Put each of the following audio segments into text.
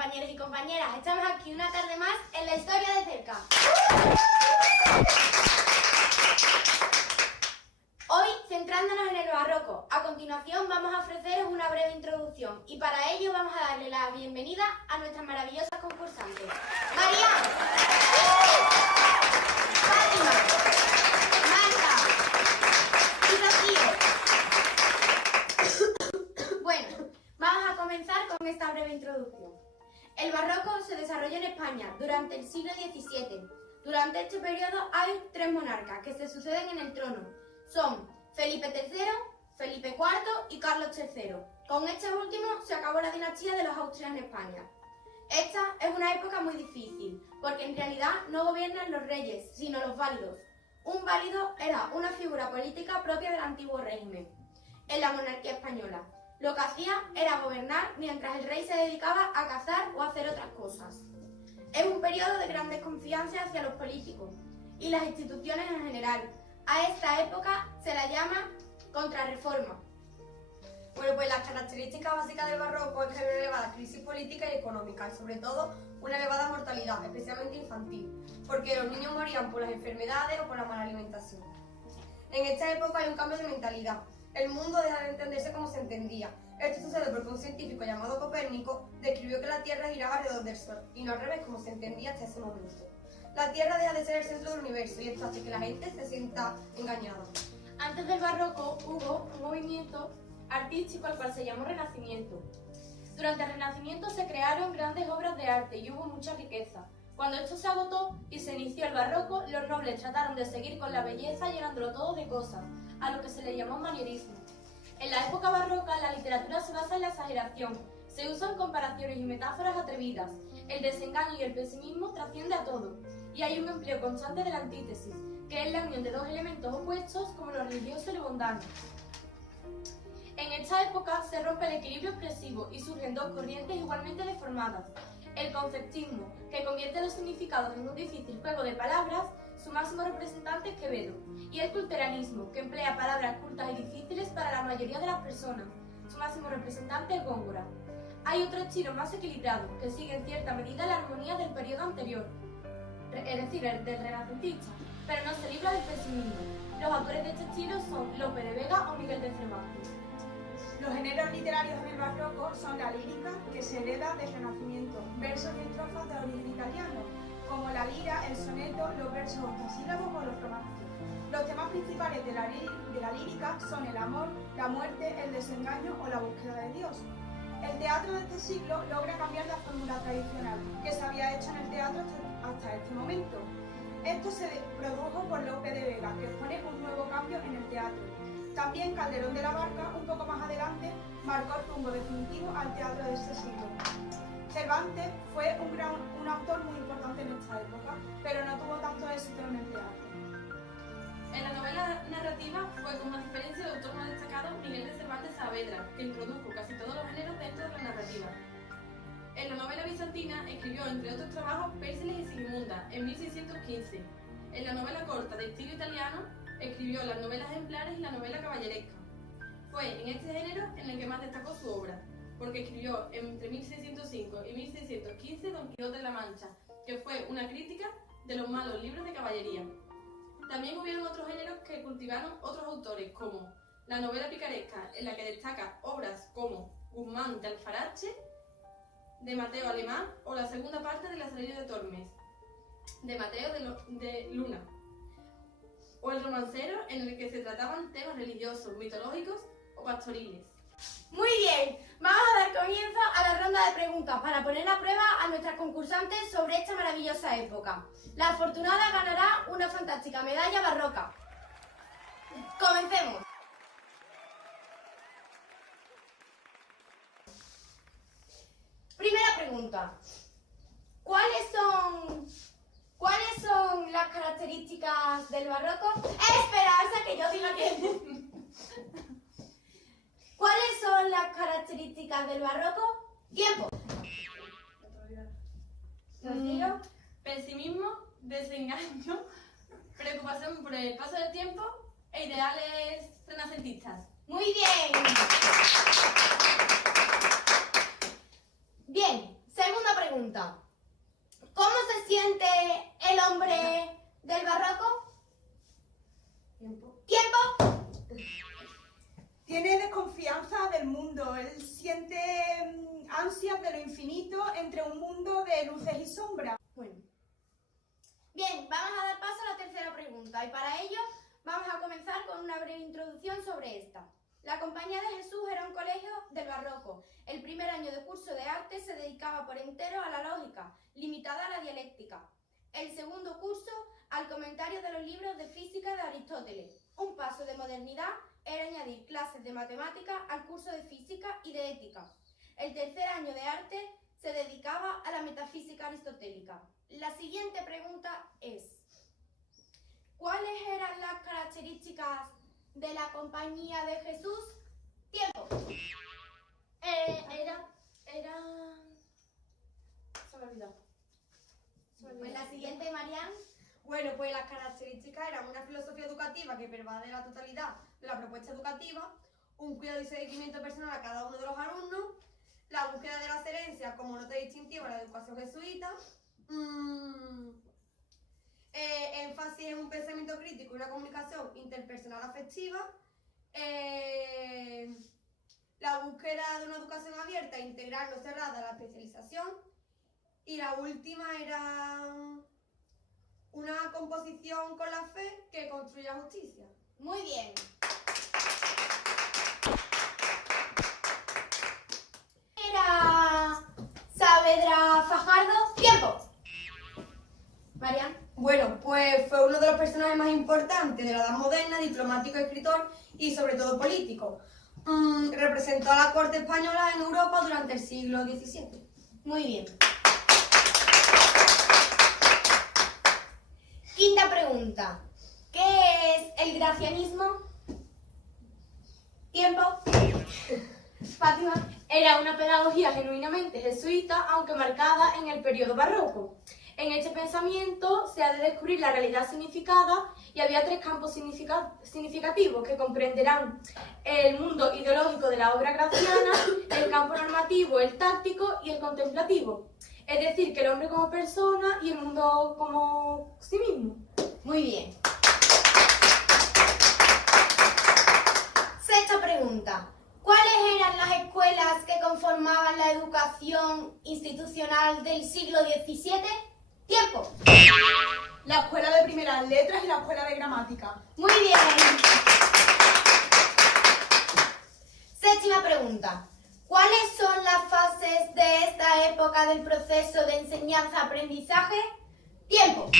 compañeros y compañeras. Estamos aquí una tarde más en la historia de cerca. Hoy, centrándonos en el barroco, a continuación vamos a ofreceros una breve introducción y para ello vamos a darle la bienvenida a nuestras maravillosas concursantes. María, Fátima, Marta y Rocío. Bueno, vamos a comenzar con esta breve introducción. El barroco se desarrolló en España durante el siglo XVII. Durante este periodo hay tres monarcas que se suceden en el trono. Son Felipe III, Felipe IV y Carlos III. Con este último se acabó la dinastía de los Austrias en España. Esta es una época muy difícil, porque en realidad no gobiernan los reyes, sino los válidos. Un válido era una figura política propia del antiguo régimen. En la monarquía española, lo que hacía era gobernar mientras el rey se dedicaba a cazar o a hacer otras cosas. Es un periodo de gran desconfianza hacia los políticos y las instituciones en general. A esta época se la llama Contrarreforma. Bueno, pues las características básicas del barroco es que hay una elevada crisis política y económica y sobre todo una elevada mortalidad, especialmente infantil, porque los niños morían por las enfermedades o por la mala alimentación. En esta época hay un cambio de mentalidad. El mundo deja de entenderse como se entendía. Esto sucede porque un científico llamado Copérnico describió que la Tierra giraba alrededor del Sol y no al revés como se entendía hasta ese momento. La Tierra deja de ser el centro del universo y esto hace que la gente se sienta engañada. Antes del barroco hubo un movimiento artístico al cual se llamó Renacimiento. Durante el Renacimiento se crearon grandes obras de arte y hubo mucha riqueza. Cuando esto se agotó y se inició el barroco, los nobles trataron de seguir con la belleza llenándolo todo de cosas, a lo que se le llamó manierismo. En la época barroca la literatura se basa en la exageración, se usan comparaciones y metáforas atrevidas, el desengaño y el pesimismo trasciende a todo, y hay un empleo constante de la antítesis, que es la unión de dos elementos opuestos como lo religioso y lo mundano. En esta época se rompe el equilibrio expresivo y surgen dos corrientes igualmente deformadas. El conceptismo, que convierte los significados en un difícil juego de palabras, su máximo representante es Quevedo, y el culteranismo, que emplea palabras cultas y difíciles para la mayoría de las personas, su máximo representante es Góngora. Hay otro estilo más equilibrado, que sigue en cierta medida la armonía del periodo anterior, es decir, el del renacentista, pero no se libra del pesimismo. Los autores de este estilo son Lope de Vega o Miguel de Cervantes. Los géneros literarios en el barroco son la lírica, que se hereda del Renacimiento, versos y estrofas de origen italiano, como la lira, el soneto, los versos octosílabos o los romances. Los temas principales de la lírica son el amor, la muerte, el desengaño o la búsqueda de Dios. El teatro de este siglo logra cambiar la fórmula tradicional que se había hecho en el teatro hasta este momento. Esto se produjo por Lope de Vega, que expone un nuevo cambio en el teatro. También Calderón de la Barca, un poco más adelante, marcó el rumbo definitivo al teatro de este siglo. Cervantes fue un autor muy importante en esta época, pero no tuvo tanto éxito en el teatro. En la novela narrativa fue con más diferencia el autor más destacado Miguel de Cervantes Saavedra, que introdujo casi todos los géneros dentro de la narrativa. En la novela bizantina escribió, entre otros trabajos, Pérsiles y Sigismunda, en 1615. En la novela corta de estilo italiano, escribió las novelas ejemplares y la novela caballeresca. Fue en este género en el que más destacó su obra, porque escribió entre 1605 y 1615 Don Quijote de la Mancha, que fue una crítica de los malos libros de caballería. También hubieron otros géneros que cultivaron otros autores, como la novela picaresca, en la que destaca obras como Guzmán de Alfarache, de Mateo Alemán, o la segunda parte de La Salida de Tormes, de Mateo de Luna, o el romancero, en el que se trataban temas religiosos, mitológicos o pastoriles. Muy bien, vamos a dar comienzo a la ronda de preguntas para poner a prueba a nuestras concursantes sobre esta maravillosa época. La afortunada ganará una fantástica medalla barroca. ¡Comencemos! Primera pregunta. ¿Cuáles son las características del barroco? Esperarse que yo diga que... ¿Cuáles son las características del barroco? ¡Tiempo! Rocío, pesimismo, desengaño, preocupación por el paso del tiempo e ideales renacentistas. ¡Muy bien! Bien, Segunda pregunta. ¿Cómo se siente el hombre del barroco? ¿Tiempo? Tiene desconfianza del mundo, él siente ansias de lo infinito entre un mundo de luces y sombras. Bueno. Bien, vamos a dar paso a la tercera pregunta y para ello vamos a comenzar con una breve introducción sobre esta. La Compañía de Jesús era un colegio del barroco. El primer año de curso de arte se dedicaba por entero a la lógica, limitada a la dialéctica. El segundo curso al comentario de los libros de física de Aristóteles. Un paso de modernidad era añadir clases de matemáticas al curso de física y de ética. El tercer año de arte se dedicaba a la metafísica aristotélica. La siguiente pregunta es: ¿cuáles eran las características de la Compañía de Jesús? Tiempo. Se me olvidó. Pues la siguiente, Marian. Bueno, pues las características eran una filosofía educativa que pervade la totalidad de la propuesta educativa, un cuidado y seguimiento personal a cada uno de los alumnos, la búsqueda de la excelencia como nota distintiva de la educación jesuita, énfasis en un pensamiento crítico y una comunicación interpersonal afectiva, la búsqueda de una educación abierta e integral no cerrada a la especialización, y la última era una composición con la fe que construye la justicia. Muy bien. Era Saavedra Fajardo. Tiempo. Marian. Bueno, pues fue uno de los personajes más importantes de la Edad Moderna, diplomático, escritor y sobre todo político. Representó a la corte española en Europa durante el siglo XVII. Muy bien. Quinta pregunta. ¿Qué es el gracianismo? Tiempo. Fátima. Era una pedagogía genuinamente jesuita, aunque marcada en el periodo barroco. En este pensamiento se ha de descubrir la realidad significada y había tres campos significativos que comprenderán el mundo ideológico de la obra graciana, el campo normativo, el táctico y el contemplativo. Es decir, que el hombre como persona y el mundo como sí mismo. Muy bien. Sexta pregunta. ¿Cuáles eran las escuelas que conformaban la educación institucional del siglo XVII? Tiempo. La escuela de primeras letras y la escuela de gramática. Muy bien. Séptima pregunta. ¿Cuáles son las fases de esta época del proceso de enseñanza-aprendizaje? Tiempo.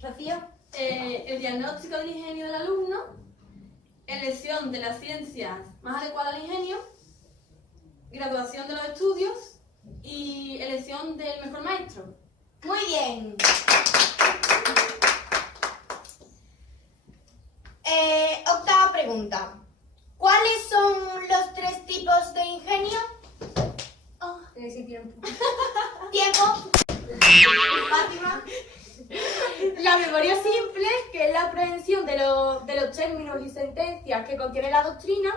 Rocío. El diagnóstico del ingenio del alumno, elección de las ciencias más adecuadas al ingenio, graduación de los estudios y elección del mejor maestro. Muy bien. Octava pregunta. ¿Cuáles son los tres tipos de ingenio? Tiempo. Fátima. La memoria simple, que es la aprehensión de los términos y sentencias que contiene la doctrina,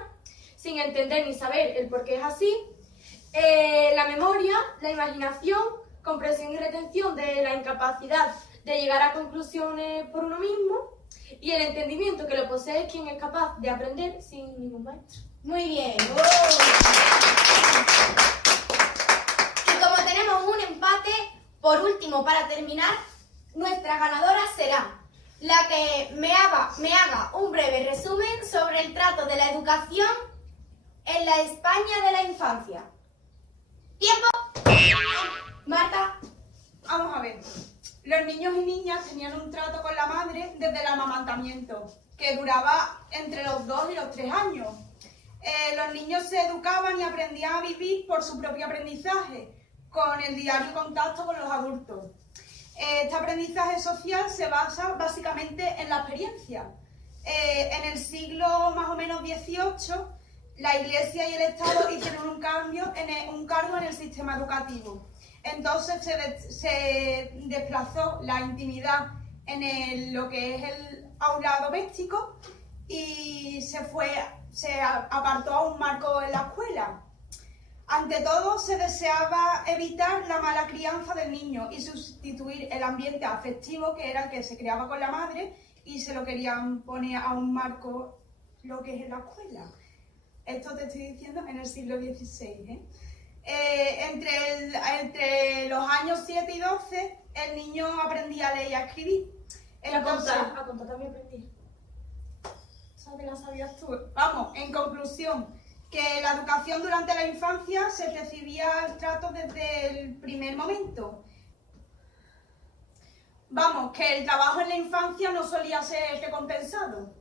sin entender ni saber el por qué es así. La memoria, la imaginación, comprensión y retención de la incapacidad de llegar a conclusiones por uno mismo, y el entendimiento, que lo posee quien es capaz de aprender sin ningún maestro. Muy bien. Y como tenemos un empate, por último, para terminar, nuestra ganadora será la que me haga un breve resumen sobre el trato de la educación en la España de la infancia. ¿Tiempo? Marta. Vamos a ver. Los niños y niñas tenían un trato con la madre desde el amamantamiento, que duraba entre los 2 y los 3 años. Los niños se educaban y aprendían a vivir por su propio aprendizaje, con el diario contacto con los adultos. Este aprendizaje social se basa básicamente en la experiencia. En el siglo más o menos XVIII, la Iglesia y el Estado hicieron un cargo en el sistema educativo. Entonces se desplazó la intimidad en lo que es el aula doméstico y se apartó a un marco en la escuela. Ante todo, se deseaba evitar la mala crianza del niño y sustituir el ambiente afectivo, que era el que se creaba con la madre, y se lo querían poner a un marco lo que es la escuela. Esto te estoy diciendo en el siglo XVI. Entre los años 7 y 12, el niño aprendía a leer y a escribir. Entonces, A contar también aprendí. ¿Sabes que la sabías tú? vamos, en conclusión, que la educación durante la infancia se recibía el trato desde el primer momento. Vamos, que el trabajo en la infancia no solía ser recompensado.